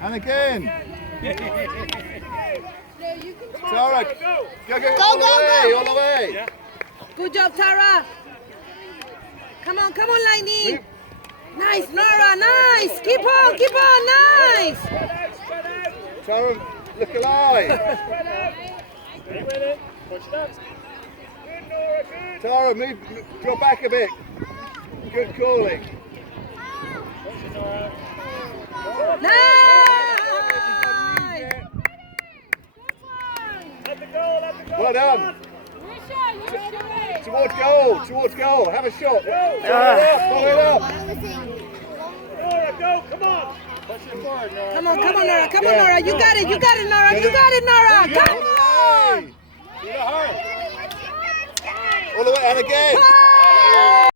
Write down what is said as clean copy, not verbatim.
And again. Tara, go all the way. Good job, Tara. Come on, Lainey. Nice, Nora, nice. Keep on, nice. Tara, look alive. Tara, move, draw back a bit. Good calling. Nice. Well done. Towards goal. Have a shot. Follow it up. Nora, go, come on. Push it forward, Nora. Come on, Nora. Nora. You got it, Nora. Come on. All the way, and again.